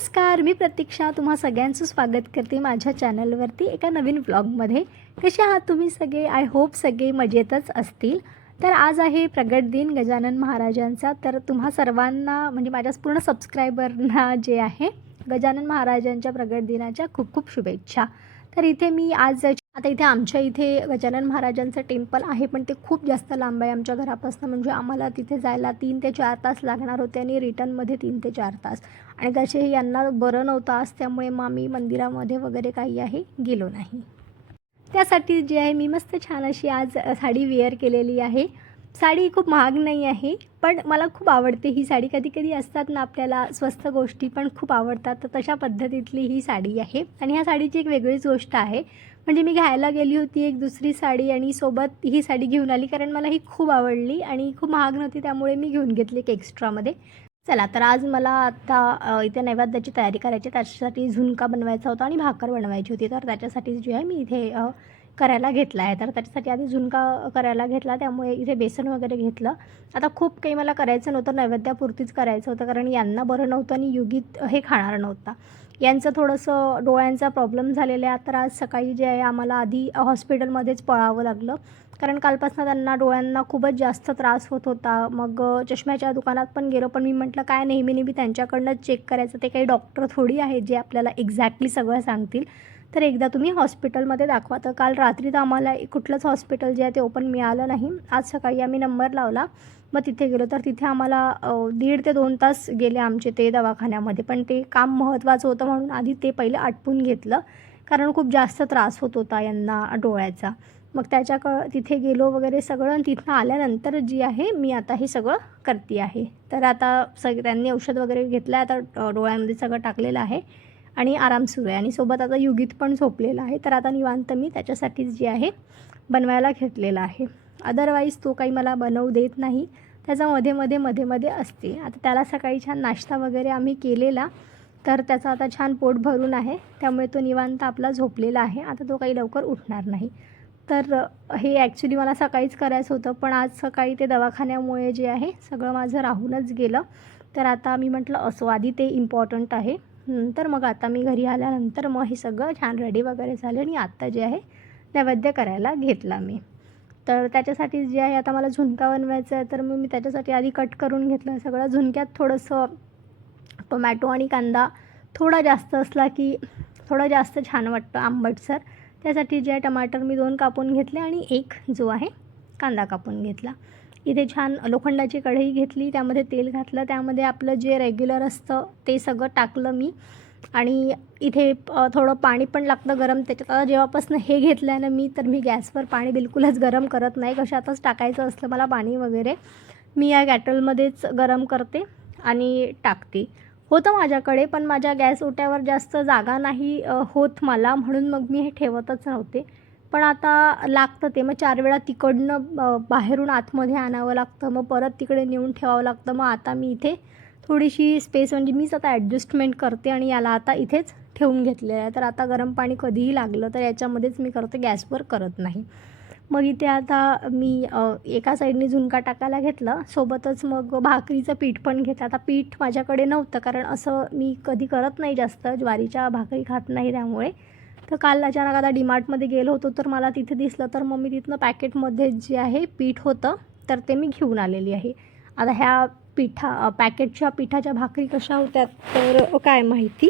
नमस्कार, मी प्रतीक्षा तुम्हा सगळ्यांचं स्वागत करते माझ्या चॅनलवरती एका नवीन व्लॉगमध्ये। कसे आहात तुम्ही सगळे? आय होप सगळे मजेतच असतील। तर आज आहे प्रगट दिन गजानन महाराजांचा। तर तुम्हा सर्वांना म्हणजे माझ्या पूर्ण सबस्क्रायबरना जे आहे गजानन महाराजांच्या प्रगट दिनाच्या खूप खूप शुभेच्छा। तर इथे मी आज आता इथे आमच्या इथे गजानन महाराजांचं टेम्पल आहे, पण ते खूप जास्त लांब आहे आमच्या घरापासून। म्हणजे आम्हाला तिथे जायला 3 ते 4 तास लागणार होते आणि रिटर्नमध्ये 3 ते 4 तास। आणि तसेही यांना बरं नव्हतं आज, त्यामुळे मग आम्ही मंदिरामध्ये वगैरे काही आहे गेलो नाही। त्यासाठी जे आहे मी मस्त छान अशी आज साडी वेअर केलेली आहे। साडी खूप महाग नाही आहे, पण मला खूप आवडते ही साडी। कधी कधी असतात ना आपल्याला स्वस्त गोष्टी पण खूप आवडतात, तर तशा पद्धतीतली ही साडी आहे। आणि ह्या साडीची एक वेगळीच गोष्ट आहे, म्हणजे मी घ्यायला गेली होती एक दुसरी साडी आणि सोबत ही साडी घेऊन आली, कारण मला ही खूप आवडली आणि खूप महाग नव्हती, त्यामुळे मी घेऊन घेतली एक एक्स्ट्रामध्ये। चला, तर आज मला आता इथे नैवेद्याची तयारी करायची, त्याच्यासाठी झुणका बनवायचा होता आणि भाकर बनवायची होती। तर त्याच्यासाठी जे आहे मी इथे करायला घेतला आहे। तर त्याच्यासाठी आधी झुणका करायला घेतला, त्यामुळे इथे बेसन वगैरे घेतलं। आता खूप काही मला करायचं नव्हतं, नैवेद्यापुरतीच करायचं होतं, कारण यांना बरं नव्हतं आणि युगित हे खाणार नव्हता। यांचं थोडंसं डोळ्यांचा प्रॉब्लेम झालेला आहे, तर आज सकाळी जे आहे आम्हाला आधी हॉस्पिटलमध्येच पळावं लागलं, कारण कालपासून त्यांना डोळ्यांना खूपच जास्त त्रास होत होता। मग चष्म्याच्या दुकानात पण गेलो, पण मी म्हटलं काय नेहमी त्यांच्याकडनंच चेक करायचं, ते काही डॉक्टर थोडी आहेत जे आपल्याला एक्झॅक्टली सगळं सांगतील। तर एकदा तुम्ही हॉस्पिटलमध्ये दाखवा। तर काल रात्री तर आम्हाला कुठलंच हॉस्पिटल जे आहे ते ओपन मिळालं नाही। आज सकाळी आम्ही नंबर लावला, मग तिथे गेलो, तर तिथे आम्हाला 1.5 ते 2 तास गेले आमचे ते दवाखान्यामध्ये। पण ते काम महत्त्वाचं होतं म्हणून आधी ते पहिले आटपून घेतलं, कारण खूप जास्त त्रास होत होता यांना डोळ्याचा। मग तिथे गेलो वगैरे सगळं, आणि तिथून आल्यानंतर जी आहे मी आता हे सगळं करते आहे। तर आता त्यांनी औषध वगैरे घेतलं आहे, आता डोळ्यामध्ये सगळं टाकलेलं आहे आणि आराम सुरू आहे। आणि सोबत आता युगित पण झोपलेला आहे, तर आता निवांत मी त्याच्यासाठीच जे आहे बनवायला घेतलेलं आहे। अदरवाईज तो काही मला बनवू देत नाही, त्याचा मध्ये असते। आता त्याला सकाळी छान नाश्ता वगैरे आम्ही केलेला, तर त्याचं आता छान पोट भरून आहे, त्यामुळे तो निवांत आपला झोपलेला आहे। आता तो काही लवकर उठणार नाही। तर हे ॲक्च्युली मला सकाळीच करायचं होतं, पण आज सकाळी ते दवाखान्यामुळे जे आहे सगळं माझं राहूनच गेलं। तर आता मी म्हटलं असो, आधी ते इम्पॉर्टंट आहे। तर मग आता मी घरी आल्यानंतर मग हे सगळं छान रेडी वगैरे झालं आणि आत्ता जे आहे नैवेद्य करायला घेतला मी। तर त्याच्यासाठी जे आहे आता मला झुणका बनवायचा आहे, तर मग मी त्याच्यासाठी आधी कट करून घेतलं सगळं। झुणक्यात थोडंसं टोमॅटो आणि कांदा थोडा जास्त असला की थोडं जास्त छान वाटतं आंबटसर। त्यासाठी जे आहे टमाटर मी 2 कापून घेतले आणि 1 जो आहे कांदा कापून घेतला। इथे छान लोखंडाची कढई घेतली, त्यामध्ये तेल घातलं, त्यामध्ये आपलं जे रेग्युलर असतं ते सगळं टाकलं मी। आणि इथे थोडं पाणी पण लागतं गरम त्याच्यात। आता जेव्हापासून हे घेतलं आहे ना मी, तर मी गॅसवर पाणी बिलकुलच गरम करत नाही। कशातच टाकायचं असलं मला पाणी वगैरे, मी या कॅटलमध्येच गरम करते आणि टाकते। होतं माझ्याकडे, पण माझ्या गॅस ओट्यावर जास्त जागा नाही होत मला, म्हणून मग मी हे ठेवतच नव्हते। पण आता लागतं ते, मग 4 वेळा तिकडनं बाहेरून आतमध्ये आणावं लागतं, मग परत तिकडे नेऊन ठेवावं लागतं। मग आता मी इथे थोडीशी स्पेस म्हणजे मीच आता ॲडजस्टमेंट करते आणि याला आता इथेच ठेवून घेतलेलं आहे। तर आता गरम पाणी कधीही लागलं तर याच्यामध्येच मी करते, गॅसवर करत नाही। मग इथे आता मी एका साईडने झुणका टाकायला घेतलं, सोबतच मग भाकरीचं पीठ पण घेतलं। आता पीठ माझ्याकडे नव्हतं, कारण असं मी कधी करत नाही जास्त, ज्वारीच्या भाकरी खात नाही त्यामुळे। तर काल अचानक आता डीमार्टमध्ये गेलो होतो, तर मला तिथे दिसलं, तर मग मी तिथनं पॅकेटमध्ये जे आहे पीठ होतं, तर ते मी घेऊन आलेली आहे। आता ह्या पॅकेटच्या पिठाच्या भाकरी कशा होत्या तर काय माहिती।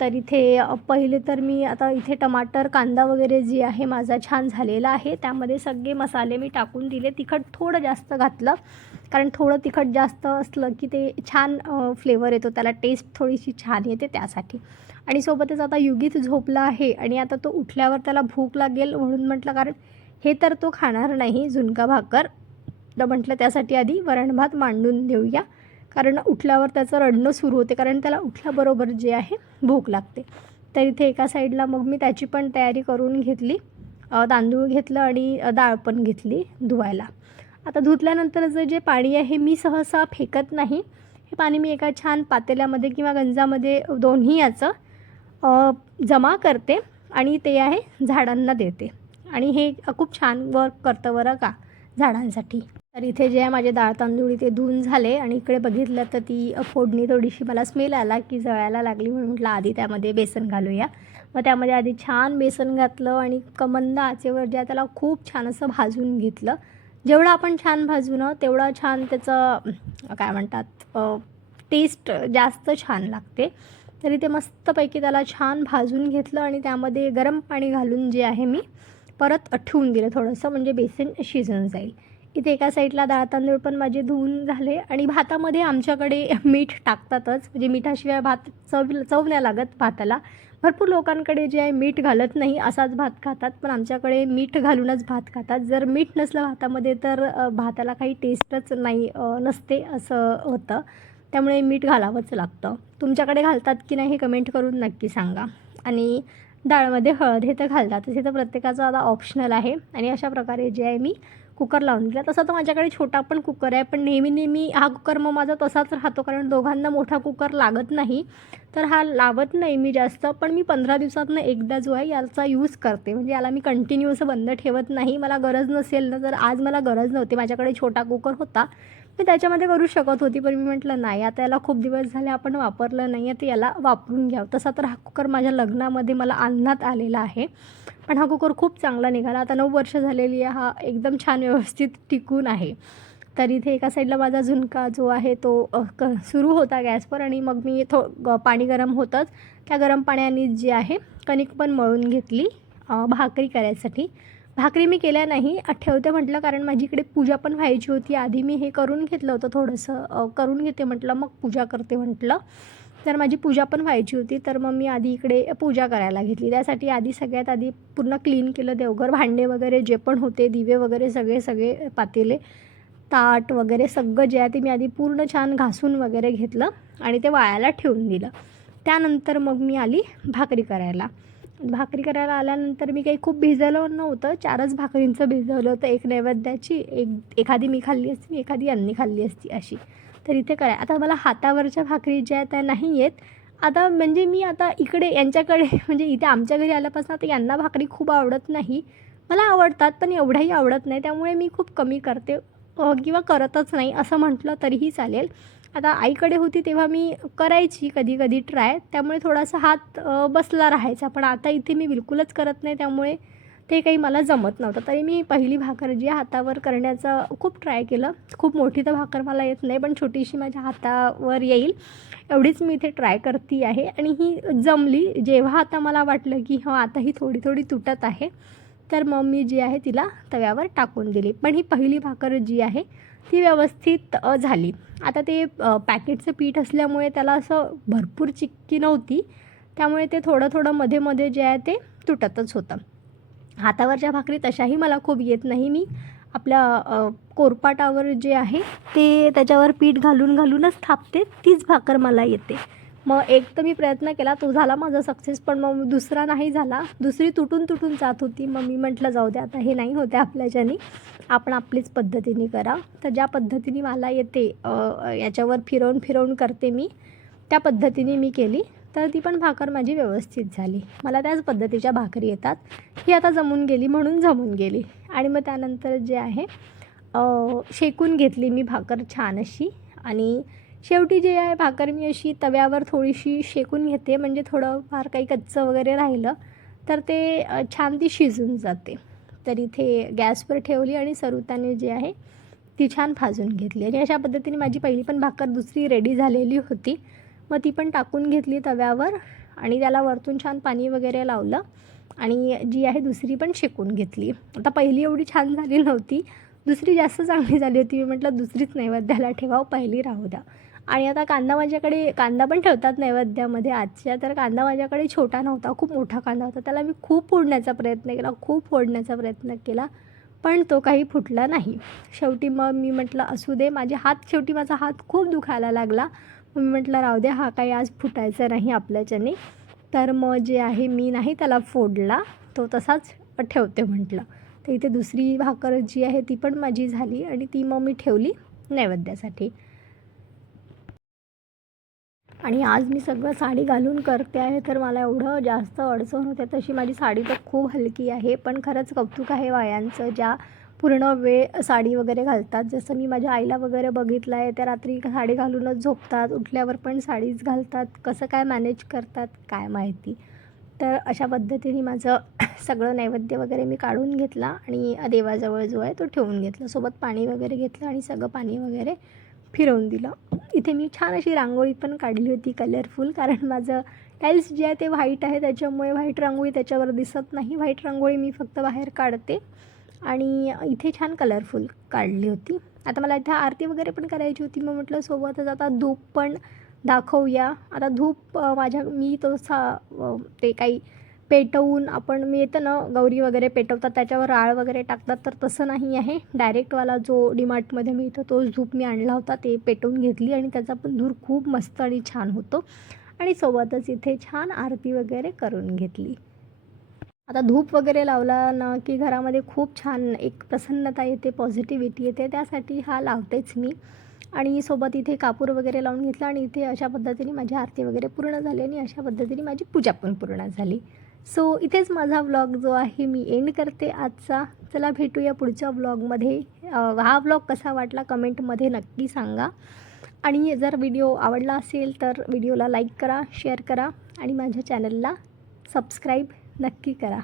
तर इथे पहिले तर मी आता इथे टमाटर कांदा वगैरे जे आहे माझा छान झालेला आहे, त्यामध्ये सगळे मसाले मी टाकून दिले। तिखट थोडं जास्त घातलं, कारण थोडं तिखट जास्त असलं की ते छान फ्लेवर येतो, त्याला टेस्ट थोडीशी छान येते त्यासाठी। आणि सोबतच आता युगित झोपला आहे आणि आता तो उठल्यावर त्याला भूक लागेल, म्हणून म्हटलं, कारण हे तर तो खाणार नाही झुणका भाकर, तर म्हटलं त्यासाठी आधी वरण भात मांडून देऊया, कारण उठल्यावर त्याचं रडणं सुरू होते, कारण त्याला उठल्याबरोबर जे आहे भूक लागते। तर इथे एका साईडला मग मी त्याची पण तयारी करून घेतली, तांदूळ घेतलं आणि डाळ पण घेतली धुवायला। आता धुतल्यानंतरचं जे पाणी आहे मी सहसा फेकत नाही, हे पाणी मी एका छान पातेल्यामध्ये किंवा गंजामध्ये दोन्ही याचं जमा करते आणि ते आहे झाडांना देते, आणि हे खूप छान वर्क करतं बरं का झाडांसाठी। तर इथे जे आहे माझे डाळ तांदूळ इथे धुवून झाले आणि इकडे बघितलं तर ती फोडणी थोडीशी मला स्मेल आला की जळायला लागली, म्हणून म्हटलं आधी त्यामध्ये बेसन घालूया. मग त्यामध्ये आधी छान बेसन घातलं आणि मंद आचेवर जे आहे त्याला खूप छान असं भाजून घेतलं. जेवढं आपण छान भाजू ना तेवढं छान त्याचं काय म्हणतात टेस्ट जास्त छान लागते. तरी ते मस्तपैकी त्याला छान भाजून घेतलं आणि त्यामध्ये गरम पाणी घालून जे आहे मी परत ठेवून दिलं थोडंसं, म्हणजे बेसन शिजून जाईल. इथे एका साईडला डाळ तांदूळ पण माझे धुवून झाले आणि भातामध्ये आमच्याकडे मीठ टाकतातच, म्हणजे मिठाशिवाय भात चव नाही लागत भाताला. भरपूर लोकांकडे जे आहे मीठ घालत नाही असाच भात खातात, पण आमच्याकडे मीठ घालूनच भात खातात. जर मीठ नसलं भातामध्ये तर भाताला काही टेस्टच नाही नसते असं होतं. त्यामुळे मीठ घालावंच लागतं. तुमच्याकडे घालतात की नाही हे कमेंट करून नक्की सांगा. आणि डाळमध्ये हळद हे तर घालतातच, हे तर प्रत्येकाचं आता ऑप्शनल आहे. आणि अशा प्रकारे जे आहे मी कुकर लावून दिला. तसं तर माझ्याकडे छोटा पण कुकर आहे, पण नेहमी हा कुकर मग माझा तसाच राहतो, कारण दोघांना मोठा कुकर लागत नाही. तर हा लावत नाही मी जास्त, पण मी 15 दिवसातनं एकदा जो आहे याचा यूज करते. म्हणजे याला मी कंटिन्यू असं बंद ठेवत नाही. मला गरज नसेल ना, तर आज मला गरज नव्हती, माझ्याकडे छोटा कुकर होता, मी त्याच्यामध्ये करू शकत होती, पण मी म्हटलं नाही, आता याला खूप दिवस झाले आपण वापरलं नाही आहे, तर याला वापरून घ्यावं. तसा तर हा कुकर माझ्या लग्नामध्ये मला आणण्यात आलेला आहे, पण हा कुकर खूप चांगला निघाला. आता 9 वर्ष झालेली आहे, हा एकदम छान व्यवस्थित टिकून आहे. तर इथे एका साईडला माझा झुणका जो आहे तो सुरू होता गॅसवर आणि मग मी पाणी गरम होतंच त्या गरम पाण्याने जे आहे कणिक पण मळून घेतली भाकरी करायसाठी. भाकरी मी केल्या नाही, ठेवते म्हटलं, कारण माझी इकडे पूजा पण व्हायची होती. आधी मी हे करून घेतलं होतं थोडंसं, करून घेते म्हटलं, मग पूजा करते म्हटलं. तर माझी पूजा पण व्हायची होती, तर मग मी आधी इकडे पूजा करायला घेतली. त्यासाठी आधी सगळ्यात आधी पूर्ण क्लीन केलं देवघर, भांडे वगैरे जे पण होते, दिवे वगैरे सगळे पातेले, ताट वगैरे सगळं जे आहे ते मी आधी पूर्ण छान घासून वगैरे घेतलं आणि ते वाळायला ठेवून दिलं. त्यानंतर मग मी आली भाकरी करायला. भाकरी करायला आल्यानंतर मी काही खूप भिजवलं नव्हतं, 4च भाकरींचं भिजवलं होतं. एक नैवेद्याची, एखादी मी खाल्ली असती, एखादी यांनी खाल्ली असती अशी. तर इथे आता मला हातावरच्या भाकरी ज्या आहेत त्या नाही येत. आता म्हणजे मी आता इकडे यांच्याकडे म्हणजे इथे आमच्या घरी आल्यापासून आता यांना भाकरी खूप आवडत नाही. मला आवडतात, पण एवढ्याही आवडत नाही, त्यामुळे मी खूप कमी करते किंवा करतच नाही असं म्हटलं तरीही चालेल. आता आईकडे होती तेव्हा मी करायची कधी कधी ट्राय, त्यामुळे थोडासा हात बसला राहायचा. पण आता इथे मी बिलकुलच करत नाही, त्यामुळे ते काही मला जमत नव्हतं. तरी मी पहिली भाकर जी हातावर करण्याचं खूप ट्राय केलं. खूप मोठी तर भाकर मला येत नाही, पण छोटीशी माझ्या हातावर येईल एवढीच मी इथे ट्राय करते आहे. आणि ही जमली. जेव्हा आता मला वाटलं की आता ही थोडी थोडी तुटत आहे, तर मग मी जी आहे तिला तव्यावर टाकून दिली. पण ही पहिली भाकर जी आहे ती व्यवस्थित झाली. आता ते पॅकेटचं पीठ असल्यामुळे त्याला असं भरपूर चिक्की नव्हती, त्यामुळे ते थोडं थोडं मध्ये मध्ये जे आहे ते तुटतच होतं. हातावरच्या भाकरी तशाही मला खूप येत नाही. मी आपल्या कोरपाटावर जे आहे ते त्याच्यावर पीठ घालूनच थापते, तीच भाकर मला येते. मग एक तर मी प्रयत्न केला, तो झाला माझा सक्सेस, पण मग दुसरा नाही झाला. दुसरी तुटून जात होती. मग मी म्हटलं जाऊ दे, आता हे नाही होते आपल्याच्यानी, आपण आपलीच पद्धतीने करा. तर ज्या पद्धतीने मला येते याच्यावर फिरवून करते मी, त्या पद्धतीने मी केली, तर ती पण भाकर माझी व्यवस्थित झाली. मला त्याच पद्धतीच्या भाकरी येतात. ही आता जमून गेली म्हणून जमून गेली. आणि मग त्यानंतर जे आहे शेकून घेतली मी भाकर छान अशी. आणि शेवटी जे आहे भाकर मी अशी तव्यावर थोडीशी शेकून घेते, म्हणजे थोडं फार काही कच्चं वगैरे राहिलं तर ते छान ती शिजून जाते. तर इथे गॅसवर ठेवली आणि सरुताने जे आहे ती छान भाजून घेतली. आणि अशा पद्धतीने माझी पहिली पण भाकर दुसरी रेडी झालेली होती. मग ती पण टाकून घेतली तव्यावर आणि त्याला वरतून छान पाणी वगैरे लावलं आणि जी आहे दुसरी पण शेकून घेतली. आता पहिली एवढी छान झाली नव्हती, दुसरी जास्त चांगली झाली होती. मी म्हटलं दुसरीच नैवेद्याला ठेवावं, पहिली राहू द्या. आणि आता कांदा पण ठेवतात नैवेद्यामध्ये आजच्या, तर कांदा माझ्याकडे छोटा नव्हता, खूप मोठा कांदा होता. त्याला मी खूप फोडण्याचा प्रयत्न केला, पण तो काही फुटला नाही. शेवटी मग मी म्हटलं असू दे, माझा हात खूप दुखायला लागला. मग मी म्हटलं राहू दे, हा काही आज फुटायचा नाही आपल्याच्याने. तर मग जे आहे मी नाही त्याला फोडला, तो तसाच ठेवते म्हटलं. तर इथे दुसरी भाकर जी आहे ती पण माझी झाली आणि ती मग मी ठेवली नैवेद्यासाठी. आणि आज मी सगळं साडी घालून करते आहे, तर मला एवढं जास्त अडचण होते. तशी माझी साडी तर खूप हलकी आहे, पण खरंच कौतुक आहे बायांचं, ज्या पूर्ण वेळ साडी वगैरे घालतात. जसं मी माझ्या आईला वगैरे बघितलं आहे, त्या रात्री साडी घालूनच झोपतात, उठल्यावर पण साडीच घालतात. कसं काय मॅनेज करतात काय माहिती. तर अशा पद्धतीने माझं सगळं नैवेद्य वगैरे मी काढून घेतला आणि देवाजवळ जो आहे तो ठेवून घेतला. सोबत पाणी वगैरे घेतलं आणि सगळं पाणी वगैरे फिरवून दिलं. इथे मी छान अशी रांगोळी पण काढली होती कलरफुल, कारण माझं टाईल्स जे आहे ते व्हाईट आहे, त्याच्यामुळे व्हाईट रांगोळी त्याच्यावर दिसत नाही. व्हाईट रांगोळी मी फक्त बाहेर काढते आणि इथे छान कलरफुल काढली होती. आता मला इथे आरती वगैरे पण करायची होती. मग म्हटलं सोबतच आता धूप पण दाखवूया. आता धूप मी ते काही पेटवून मी येतं ना गौरी वगैरे पेटवतात त्याच्यावर राळ वगैरे टाकतात, तर तसं नाही आहे. डायरेक्टवाला जो डीमार्टमध्ये मिळतो तोच धूप मी आणला होता, ते पेटवून घेतली आणि त्याचा पण धूर खूप मस्त आणि छान होतो. आणि सोबतच इथे छान आरती वगैरे करून घेतली. आता धूप वगैरे लावला ना की घरामध्ये खूप छान एक प्रसन्नता येते, पॉझिटिव्हिटी येते, त्यासाठी हा लावतेच मी. आणि सोबत इथे कापूर वगैरे लावून घेतला आणि इथे अशा पद्धतीने माझी आरती वगैरे पूर्ण झाली आणि अशा पद्धतीने माझी पूजा पण पूर्ण झाली. सो इथेच माझा व्लॉग जो आहे मी एंड करते आजचा. चला भेटूया पुढच्या व्लॉगमध्ये. हा व्लॉग कसा वाटला कमेंटमध्ये नक्की सांगा. आणि जर व्हिडिओ आवडला असेल तर व्हिडिओला लाईक करा, शेअर करा आणि माझ्या चॅनलला सबस्क्राईब नक्की करा.